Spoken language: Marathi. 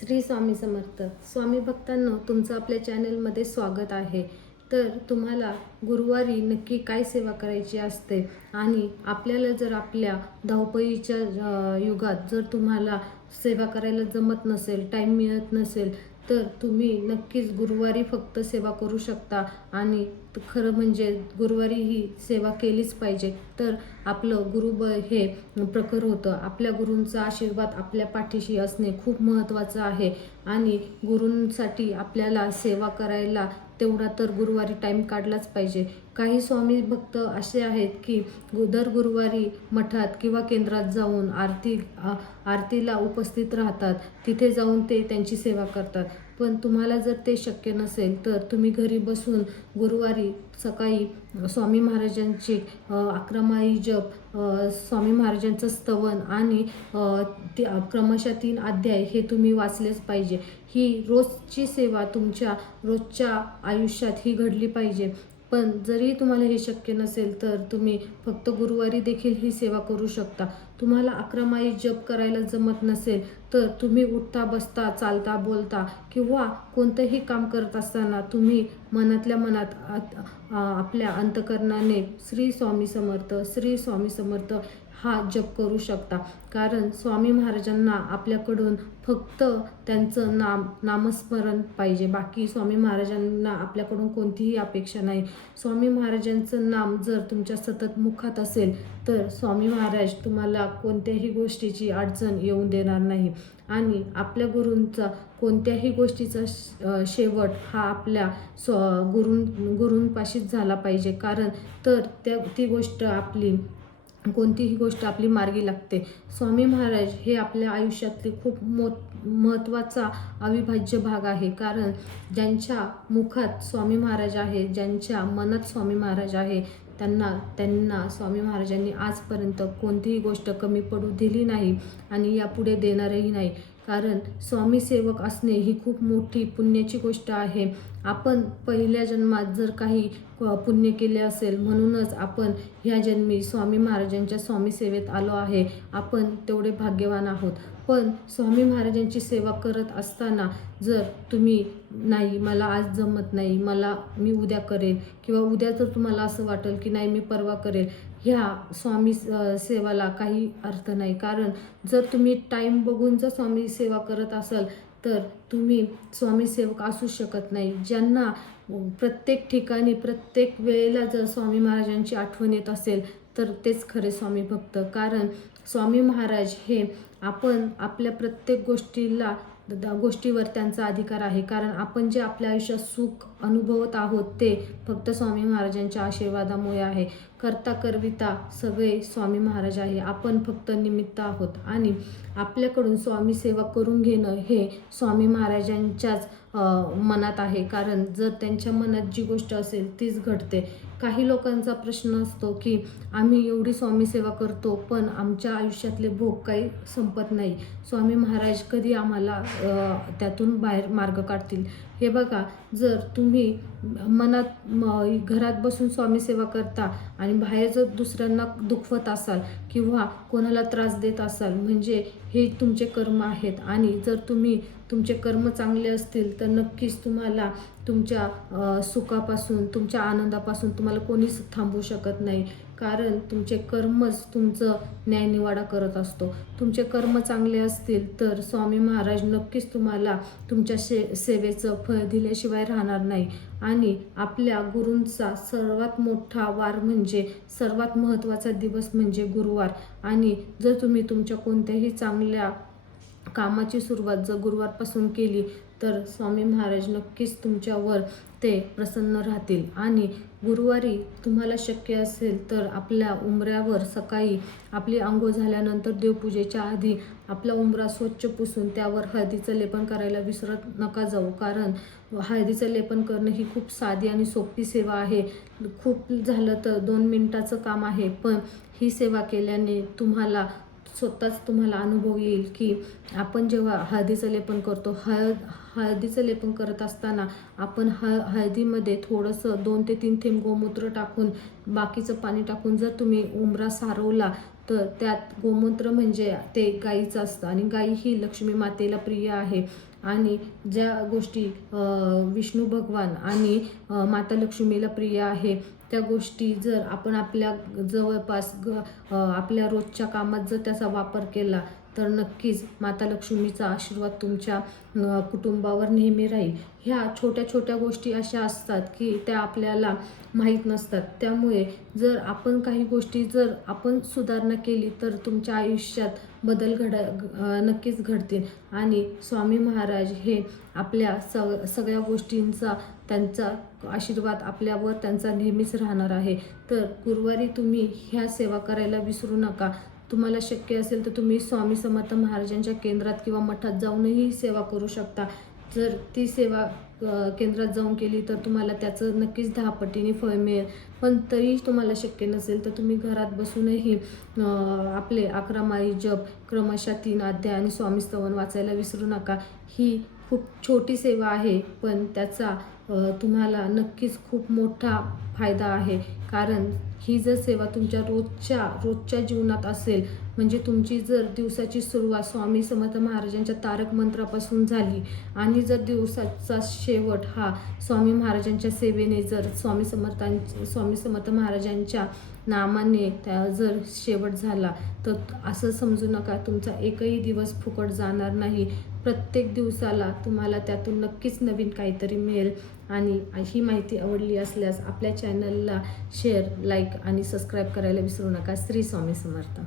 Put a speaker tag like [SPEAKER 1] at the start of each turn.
[SPEAKER 1] श्री स्वामी समर्थ. स्वामी भक्तांनो तुमचं आपल्या चॅनलमध्ये स्वागत आहे. तर तुम्हाला गुरुवारी नक्की काय सेवा करायची असते? आणि आपल्याला जर आपल्या धावपळीच्या युगात जर तुम्हाला सेवा करायला जमत नसेल टाईम मिळत नसेल तर तुम्ही नक्कीच गुरुवारी फक्त सेवा करू शकता आणि खरं म्हणजे गुरुवारी ही सेवा केलीच पाहिजे. तर आपलं गुरुबळ हे प्रखर होतं. आपल्या गुरूंचा आशीर्वाद आपल्या पाठीशी असणे खूप महत्त्वाचं आहे आणि गुरूंसाठी आपल्याला सेवा करायला तेवढा तर गुरुवारी टाईम काढलाच पाहिजे. काही स्वामी भक्त असे आहेत की दर गुरुवारी मठात किंवा केंद्रात जाऊन आरती आरतीला उपस्थित राहतात. तिथे जाऊन ते त्यांची सेवा करतात. पण तुम्हाला जर ते शक्य नसेल तर तुम्ही घरी बसून गुरुवारी सकाळी स्वामी महाराजांचे अक्रमाई जप स्वामी महाराजांचं स्तवन आणि ते क्रमशः तीन अध्याय हे तुम्ही वाचलेच पाहिजे. ही रोजची सेवा तुमच्या रोजच्या आयुष्यात ही घडली पाहिजे. पण जरी तुम्हाला हे शक्य नसेल तर तुम्ही फक्त गुरुवारी देखील ही सेवा करू शकता. तुम्हाला अक्रमाई जप करायला जमत नसेल तर तुम्ही उठता बसता चालता बोलता किंवा कोणतंही काम करत असताना तुम्ही मनातल्या मनात आपल्या अंतकरणाने श्री स्वामी समर्थ श्री स्वामी समर्थ हा जप करू शकता. कारण स्वामी महाराजांना आपल्याकडून फक्त त्यांचं नाम नामस्मरण पाहिजे. बाकी स्वामी महाराजांना आपल्याकडून कोणतीही अपेक्षा नाही. स्वामी महाराजांचं नाम जर तुमच्या सतत मुखात असेल तर स्वामी महाराज तुम्हाला कोणत्याही गोष्टीची अडचण येऊन देणार नाही. आणि आपल्या गुरूंचा कोणत्याही गोष्टीचा श- शेवट हा आपल्या स्व गुरूं गुरूंपाशीच झाला पाहिजे. कारण तर त्या ती गोष्ट आपली कोणतीही गोष्ट आपली मार्गी लागते. स्वामी महाराज हे आपल्या आयुष्यातले खूप मोठ महत्त्वाचा अविभाज्य भाग आहे. कारण ज्यांच्या मुखात स्वामी महाराज आहे ज्यांच्या मनात स्वामी महाराज आहे त्यांना त्यांना स्वामी महाराजांनी आजपर्यंत कोणतीही गोष्ट कमी पडू दिली नाही आणि यापुढे देणारही नाही. कारण स्वामी सेवक असणे ही खूप मोठी पुण्याची गोष्ट आहे. आपण पहिल्या जन्मात जर काही पुण्य केले असेल म्हणूनच आपण ह्या जन्मी स्वामी महाराजांच्या स्वामी सेवेत आलो आहे. आपण तेवढे भाग्यवान आहोत. पण स्वामी महाराजांची सेवा करत असताना जर तुम्ही नाही मला आज जमत नाही मला मी उद्या करेल किंवा उद्या जर तुम्हाला असं वाटेल की नाही मी परवा करेल ह्या स्वामी सेवाला काही अर्थ नाही. कारण जर तुम्ही टाईम बघून जर स्वामी सेवा करत असाल तर तुम्ही स्वामी सेवक असू शकत नाही. ज्यांना प्रत्येक ठिकाणी प्रत्येक वेळेला जर स्वामी महाराजांची आठवण येत असेल तर तेच खरे स्वामी भक्त. कारण स्वामी महाराज हे आपण आपल्या प्रत्येक गोष्टीला गोष्टीवर त्यांचा अधिकार आहे. कारण आपण जे आपल्या आयुष्यात सुख अनुभवत आहोत ते फक्त स्वामी महाराजांच्या आशीर्वादामुळे आहे. करता करविता सगळे स्वामी महाराज आहे. आपण फक्त निमित्त आहोत. आणि आपल्याकडून स्वामी सेवा करून घेणं हे स्वामी महाराजांच्याच मनात आहे. कारण जर त्यांच्या मनात जी गोष्ट असेल तीच घडते. काही लोकांचा प्रश्न असतो की आम्ही एवढी स्वामी सेवा करतो पण आमच्या आयुष्यातले भोग काही संपत नाही. स्वामी महाराज कधी आम्हाला त्यातून बाहेर मार्ग काढतील? हे बघा जर तुम्ही मनात म- घरात बसून स्वामी सेवा करता आणि बाहेर जर दुसऱ्यांना दुखवत असाल किंवा कोणाला त्रास देत असाल म्हणजे हे तुमचे कर्म आहेत. आणि जर तुम्ही तुमचे कर्म चांगले असतील तर नक्कीच तुम्हाला तुमच्या सुखापासून तुमच्या आनंदापासून तुम्हाला कोणीच थांबवू शकत नाही. कारण तुमचे कर्मच तुमचं न्यायनिवाडा करत असतो. तुमचे कर्म चांगले असतील तर स्वामी महाराज नक्कीच तुम्हाला तुमच्या शे सेवेचं फळ दिल्याशिवाय राहणार नाही. आणि आपल्या गुरूंचा सर्वात मोठा वार म्हणजे सर्वात महत्त्वाचा दिवस म्हणजे गुरुवार. आणि जर तुम्ही तुमच्या कोणत्याही चांगल्या कामाची सुरुवात जर गुरुवारपासून केली तर स्वामी महाराज नक्कीच तुमच्यावर ते प्रसन्न राहतील. आणि गुरुवारी तुम्हाला शक्य असेल तर आपल्या उंबऱ्यावर सकाळी आपली आंघोळ झाल्यानंतर देवपूजेच्या आधी आपला उंबरा स्वच्छ पुसून त्यावर हळदीचं लेपन करायला विसरत नका जाऊ. कारण हळदीचं लेपन करणं ही खूप साधी आणि सोपी सेवा आहे. खूप झालं तर दोन मिनटाचं काम आहे. पण ही सेवा केल्याने तुम्हाला स्वतःच तुम्हाला अनुभव येईल की आपण जेव्हा हळदीचं लेपन करतो हळद हळदीचं लेपन करत असताना आपण हळ हळदीमध्ये थोडंसं दोन ते तीन थेंब गोमूत्र टाकून बाकीचं पाणी टाकून जर तुम्ही उंबरा सारवला तर त्यात गोमूत्र म्हणजे ते गाईचं असतं. आणि गाई ही लक्ष्मी मातेला प्रिय आहे. आणि ज्या गोष्टी विष्णू भगवान आणि माता लक्ष्मीला प्रिय आहे त्या गोष्टी जर आपण आपल्या जवळपास ग आपल्या रोजच्या कामात जर त्याचा वापर केला तर नक्कीच माता लक्ष्मीचा आशीर्वाद तुमच्या कुटुंबावर नेहमी राहील. ह्या छोट्या छोट्या गोष्टी अशा असतात की त्या आपल्याला माहीत नसतात. त्यामुळे जर आपण काही गोष्टी जर आपण सुधारणा केली तर तुमच्या आयुष्यात बदल घड नक्कीच घडतील. आणि स्वामी महाराज हे आपल्या सग सगळ्या गोष्टींचा त्यांचा आशीर्वाद आपल्यावर त्यांचा नेहमीच राहणार आहे. तर गुरुवारी तुम्ही ह्या सेवा करायला विसरू नका. तुम्हाला शक्य असेल तर तुम्ही स्वामी समर्थ महाराजांच्या केंद्रात किंवा मठात जाऊनही ही सेवा करू शकता. जर ती सेवा केंद्रात जाऊन केली तर तुम्हाला त्याचं नक्कीच दहा पटीने फळ मिळेल. पण तरी तुम्हाला शक्य नसेल तर तुम्ही घरात बसूनही आपले अकरा माळी जप क्रमशः तीन अध्याय आणि स्वामी स्तवन वाचायला विसरू नका. ही खूप छोटी सेवा आहे पण त्याचा तुम्हाला नक्कीच खूप मोठा फायदा आहे. कारण ही जर सेवा तुमच्या रोजच्या रोजच्या जीवनात असेल म्हणजे तुमची जर दिवसाची सुरुवात स्वामी समर्थ महाराजांच्या तारक मंत्रापासून झाली आणि जर दिवसाचा शेवट हा स्वामी महाराजांच्या सेवेने जर स्वामी समर्थां स्वामी समर्थ महाराजांच्या नामाने त्या जर शेवट झाला तर असं समजू नका तुमचा एकही दिवस फुकट जाणार नाही. प्रत्येक दिवसाला तुम्हाला त्यातून नक्कीच नवीन काहीतरी मिळेल आणि ही माहिती आवडली असल्यास आपल्या चॅनलला शेअर लाईक आणि सबस्क्राईब करायला विसरू नका. श्री स्वामी समर्थ.